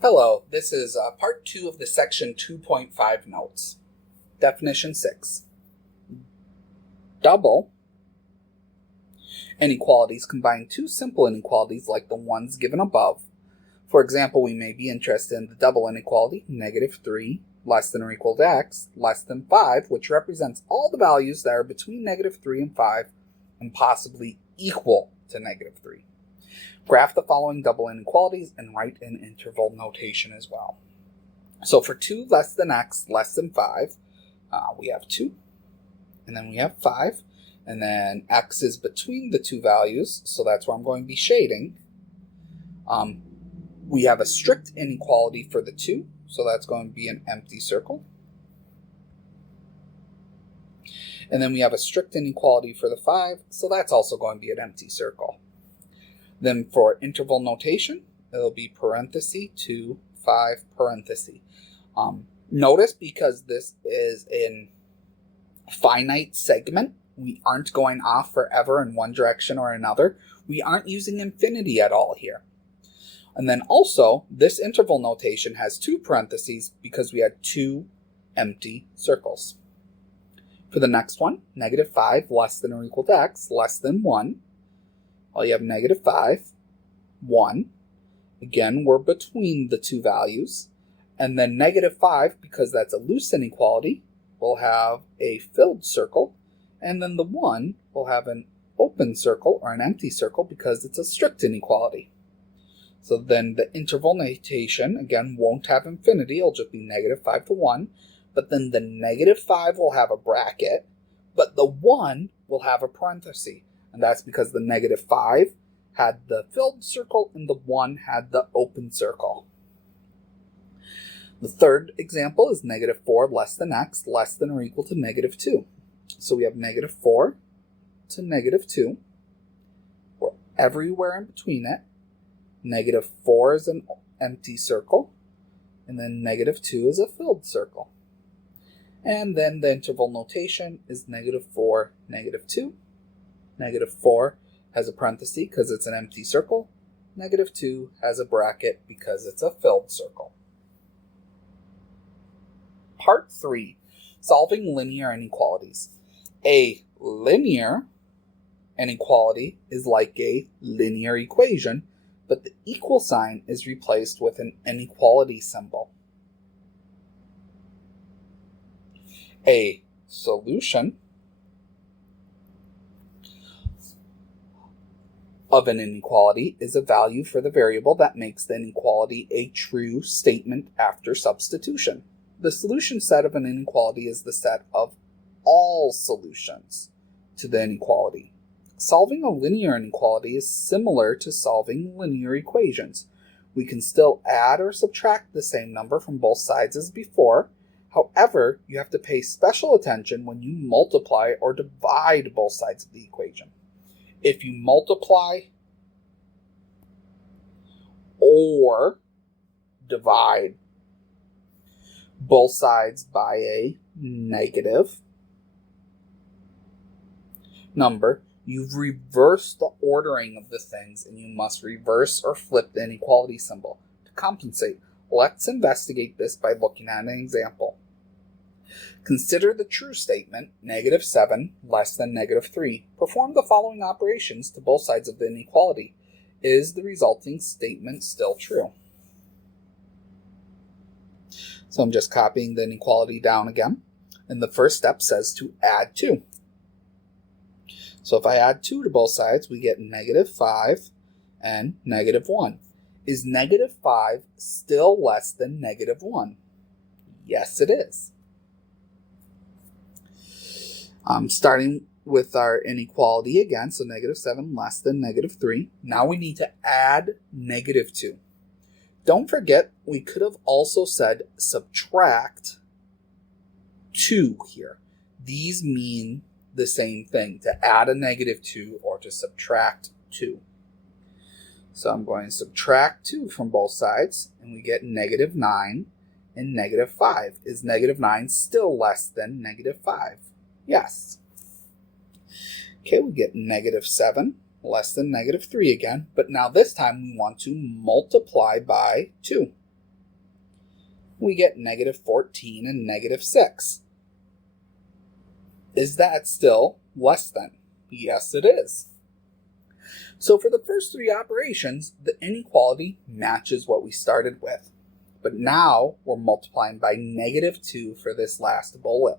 Hello, this is part 2 of the section 2.5 notes. Definition 6. Double inequalities combine two simple inequalities like the ones given above. For example, we may be interested in the double inequality, -3 less than or equal to x less than 5, which represents all the values that are between -3 and 5 and possibly equal to -3. Graph the following double inequalities and write in interval notation as well. So for 2 less than x less than 5, we have 2, and then we have 5, and then x is between the two values, so that's where I'm going to be shading. We have a strict inequality for the 2, so that's going to be an empty circle. And then we have a strict inequality for the 5, so that's also going to be an empty circle. Then for interval notation, it'll be parenthesis 2, 5, parenthesis. Notice because this is in finite segment, we aren't going off forever in one direction or another. We aren't using infinity at all here. And then also, this interval notation has 2 parentheses because we had 2 empty circles. For the next one, -5 less than or equal to x less than 1. Well, you have -5, 1. Again, we're between the two values. And then -5, because that's a loose inequality, will have a filled circle. And then the 1 will have an open circle or an empty circle because it's a strict inequality. So then the interval notation, again, won't have infinity. It'll just be -5 to 1. But then the -5 will have a bracket, but the 1 will have a parenthesis. And that's because the -5 had the filled circle and the 1 had the open circle. The third example is -4 less than x less than or equal to -2. So we have -4 to -2. We're everywhere in between it. -4 is an empty circle, and then -2 is a filled circle. And then the interval notation is -4, -2. -4 has a parenthesis because it's an empty circle. -2 has a bracket because it's a filled circle. Part 3. Solving linear inequalities. A linear inequality is like a linear equation, but the equal sign is replaced with an inequality symbol. A solution of an inequality is a value for the variable that makes the inequality a true statement after substitution. The solution set of an inequality is the set of all solutions to the inequality. Solving a linear inequality is similar to solving linear equations. We can still add or subtract the same number from both sides as before. However, you have to pay special attention when you multiply or divide both sides of the equation. If you multiply or divide both sides by a negative number, you've reversed the ordering of the things and you must reverse or flip the inequality symbol to compensate. Let's investigate this by looking at an example. Consider the true statement, -7 less than -3. Perform the following operations to both sides of the inequality. Is the resulting statement still true? So I'm just copying the inequality down again. And the first step says to add 2. So if I add 2 to both sides, we get -5 and -1. Is -5 still less than -1? Yes, it is. Starting with our inequality again, so -7 less than -3. Now we need to add -2. Don't forget, we could have also said subtract 2 here. These mean the same thing, to add a -2 or to subtract 2. So I'm going to subtract 2 from both sides, and we get -9 and -5. Is -9 still less than -5? Yes. Okay, we get -7 less than -3 again, but now this time we want to multiply by 2. we get negative 14 and negative 6. Is that still less than? Yes, it is. So for the first three operations, the inequality matches what we started with. But now we're multiplying by negative 2 for this last bullet.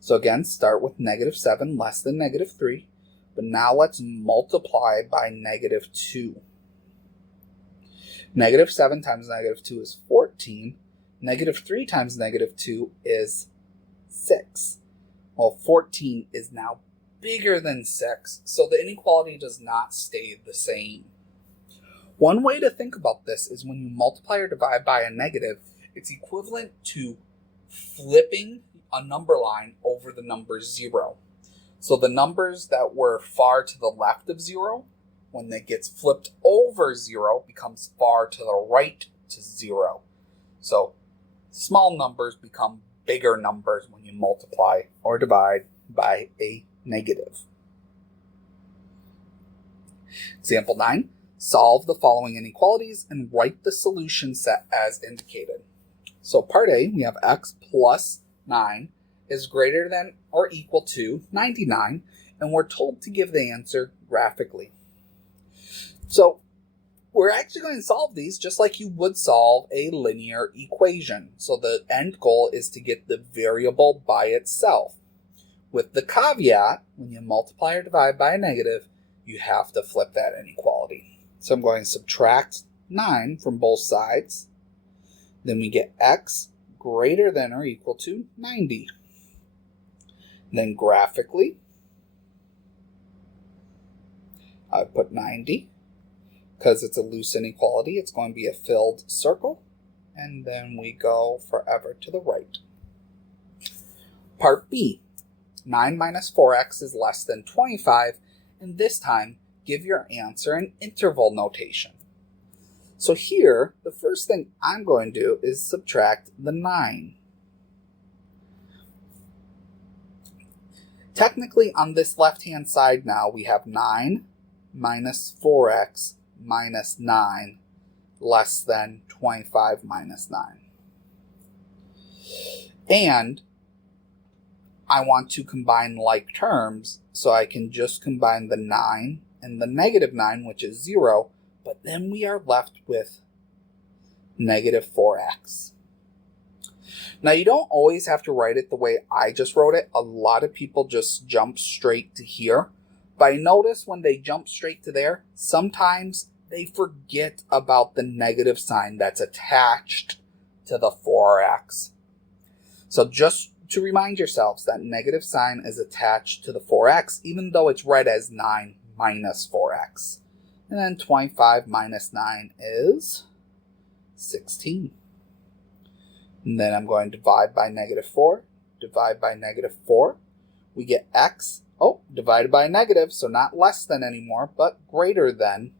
So again, start with negative 7 less than negative 3. But now let's multiply by negative 2. Negative 7 times negative 2 is 14. Negative 3 times negative 2 is 6. Well, 14 is now bigger than 6, so the inequality does not stay the same. One way to think about this is when you multiply or divide by a negative, it's equivalent to flipping a number line over the number 0. So the numbers that were far to the left of 0, when it gets flipped over 0, becomes far to the right to 0. So small numbers become bigger numbers when you multiply or divide by a negative. Example 9. Solve the following inequalities and write the solution set as indicated. So part A, we have x plus 9 is greater than or equal to 99, and we're told to give the answer graphically. So we're actually going to solve these just like you would solve a linear equation. So the end goal is to get the variable by itself. With the caveat, when you multiply or divide by a negative, you have to flip that inequality. So I'm going to subtract 9 from both sides. Then we get x greater than or equal to 90. Then graphically, I put 90. Because it's a loose inequality, it's going to be a filled circle. And then we go forever to the right. Part B. 9 minus 4x is less than 25, and this time, give your answer in interval notation. So here, the first thing I'm going to do is subtract the 9. Technically, on this left-hand side now, we have 9 minus 4x minus 9 less than 25 minus 9. And I want to combine like terms, so I can just combine the 9 and the negative 9, which is 0, but then we are left with negative 4x. Now, you don't always have to write it the way I just wrote it. A lot of people just jump straight to here. But I notice when they jump straight to there, sometimes they forget about the negative sign that's attached to the 4x. So just to remind yourselves that negative sign is attached to the 4x, even though it's read as 9 minus 4x. And then 25 minus 9 is 16. And then I'm going to divide by negative 4, divide by negative 4. We get x, divided by a negative, so not less than anymore, but greater than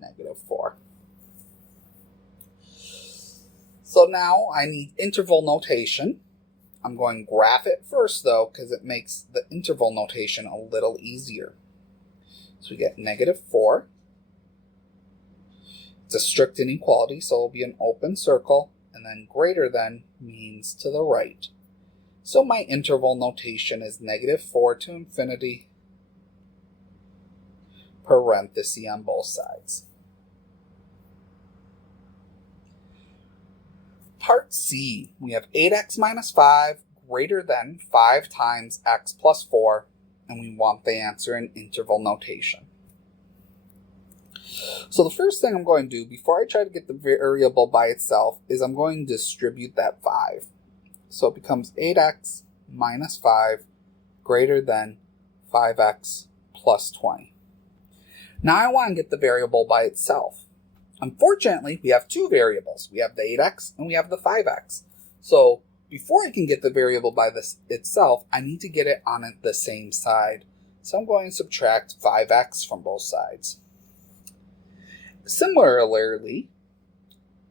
negative 4. So now I need interval notation. I'm going to graph it first, though, because it makes the interval notation a little easier. So we get negative 4. It's a strict inequality, so it'll be an open circle, and then greater than means to the right. So my interval notation is negative 4 to infinity, parenthesis on both sides. Part C, we have 8x minus 5 greater than 5 times x plus 4, and we want the answer in interval notation. So the first thing I'm going to do before I try to get the variable by itself is I'm going to distribute that 5. So it becomes 8x minus 5 greater than 5x plus 20. Now I want to get the variable by itself. Unfortunately, we have two variables. We have the 8x and we have the 5x. So before I can get the variable by this itself, I need to get it on the same side. So I'm going to subtract 5x from both sides. Similarly,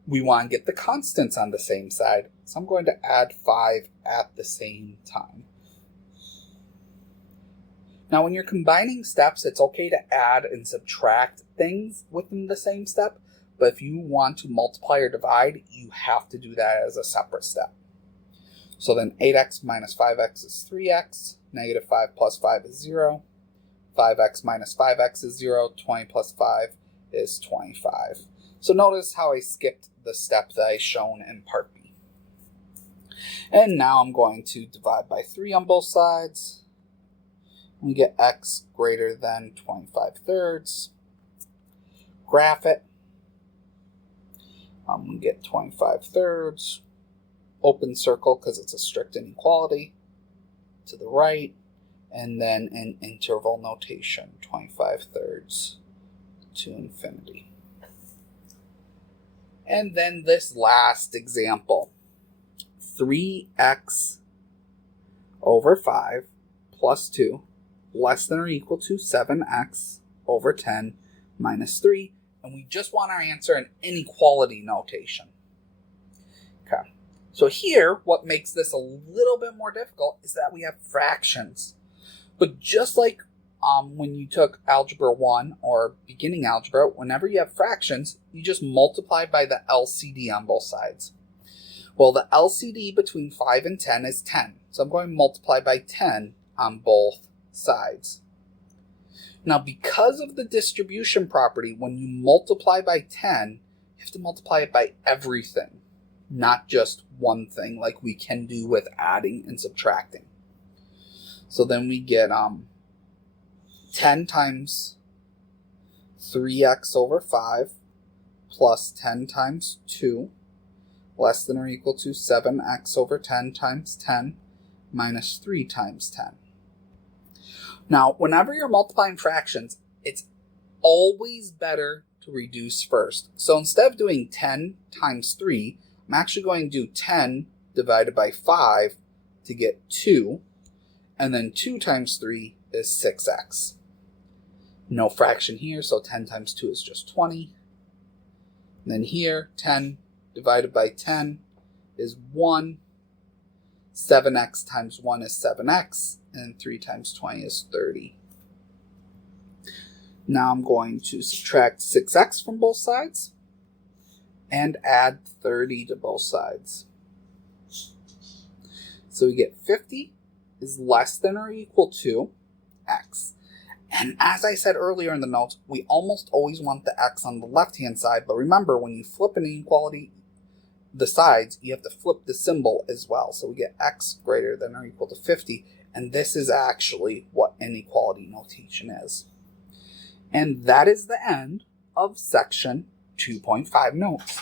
we want to get the constants on the same side. So I'm going to add 5 at the same time. Now, when you're combining steps, it's okay to add and subtract things within the same step. but if you want to multiply or divide, you have to do that as a separate step. So then 8x minus 5x is 3x, negative 5 plus 5 is 0, 5x minus 5x is 0, 20 plus 5 is 25. So notice how I skipped the step that I shown in part B. And now I'm going to divide by 3 on both sides. We get x greater than 25 thirds. Graph it. We get 25 thirds. Open circle because it's a strict inequality to the right. And then in interval notation, 25 thirds to infinity. And then this last example, 3x over 5 plus 2 less than or equal to 7x over 10 minus 3. And we just want our answer in inequality notation. Okay, so here, what makes this a little bit more difficult is that we have fractions. But just like when you took Algebra 1 or beginning algebra, whenever you have fractions, you just multiply by the LCD on both sides. Well, the LCD between 5 and 10 is 10. So I'm going to multiply by 10 on both sides. Now, because of the distribution property, when you multiply by 10, you have to multiply it by everything, not just one thing like we can do with adding and subtracting. So then we get 10 times 3x over 5 plus 10 times 2 less than or equal to 7x over 10 times 10 minus 3 times 10. Now, whenever you're multiplying fractions, it's always better to reduce first. So instead of doing 10 times 3, I'm actually going to do 10 divided by 5 to get 2. And then 2 times 3 is 6x. No fraction here, so 10 times 2 is just 20. And then here, 10 divided by 10 is 1. 7x times 1 is 7x. And 3 times 20 is 30. Now I'm going to subtract 6x from both sides and add 30 to both sides. So we get 50 is less than or equal to x. And as I said earlier in the notes, we almost always want the x on the left-hand side, but remember, when you flip an inequality, the sides, you have to flip the symbol as well. So we get x greater than or equal to 50, and this is actually what inequality notation is. And that is the end of section 2.5 notes.